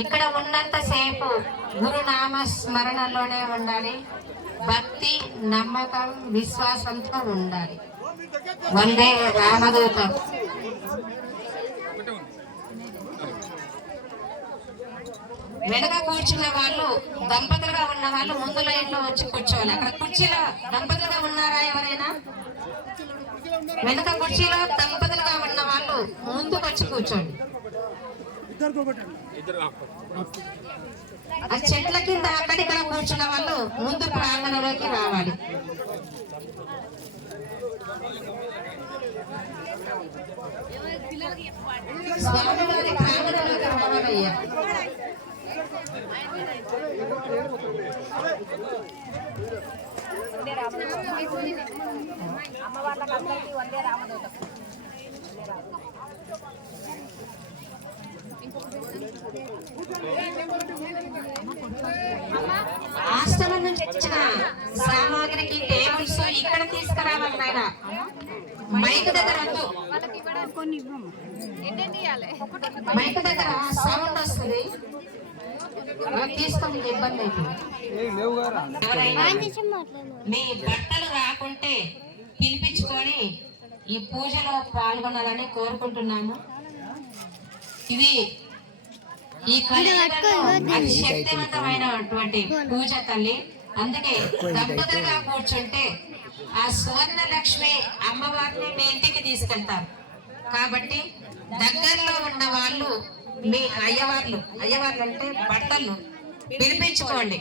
ఇక్కడ ఉన్నంత సేపు గురునామ స్మరణలోనే ఉండాలి. భక్తి, నమ్మకం, విశ్వాసంతో ఉండాలి. వందే రామదూతం. వెనక కూర్చున్న వాళ్ళు, దంపతులుగా ఉన్న వాళ్ళు ముందు లైన్ లో వచ్చి కూర్చోవాలి. అక్కడ కుర్చీలో దంపతులుగా ఉన్నారా ఎవరైనా? వెనక కుర్చీలో దంపతులుగా ఉన్న వాళ్ళు ముందుకు వచ్చి కూర్చోండి. ఆ చెట్ల కింద అక్కడిక్కడ కూర్చున్న వాళ్ళు ముందు ప్రాంగణంలోకి రావాలి. స్వామివారి ప్రాంగణంలోకి రావాలయ్యా. ఆశ్రమం నుంచి వచ్చిన సామాగ్రికి టేబుల్స్ ఇక్కడ తీసుకురావాలి నాయన. మైక్ దగ్గర మైక్ దగ్గర సౌండ్ వస్తుంది, తీసుకోండి, ఇబ్బంది అవుతుంది. ఎవరైనా మీ బట్టలు రాకుంటే పిలిపించుకొని ఈ పూజలో పాల్గొనాలని కోరుకుంటున్నాము. ఇవి ఈ కలియుగంలో అతి శక్తివంతమైనటువంటి పూజ తల్లి. అందుకే దంపతులుగా కూర్చుంటే ఆ సువర్ణ లక్ష్మి అమ్మవారిని మీ ఇంటికి తీసుకెళ్తారు. కాబట్టి దగ్గరలో ఉన్న వాళ్ళు మీ అయ్యవార్లు అంటే భర్తలు పిలిపించుకోండి.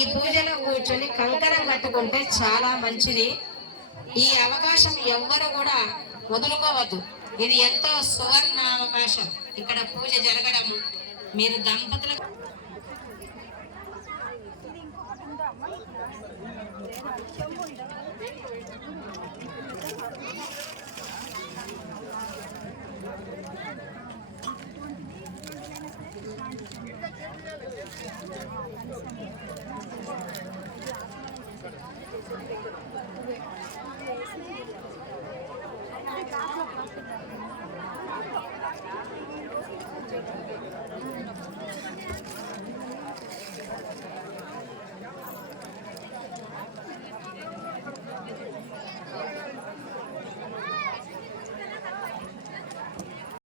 ఈ పూజలో కూర్చొని కంకణం కట్టుకుంటే చాలా మంచిది. ఈ అవకాశం ఎవ్వరు కూడా వదులుకోవద్దు. ఇది ఎంతో సువర్ణ అవకాశం. ఇక్కడ పూజ జరగడం మీరు దంపతులు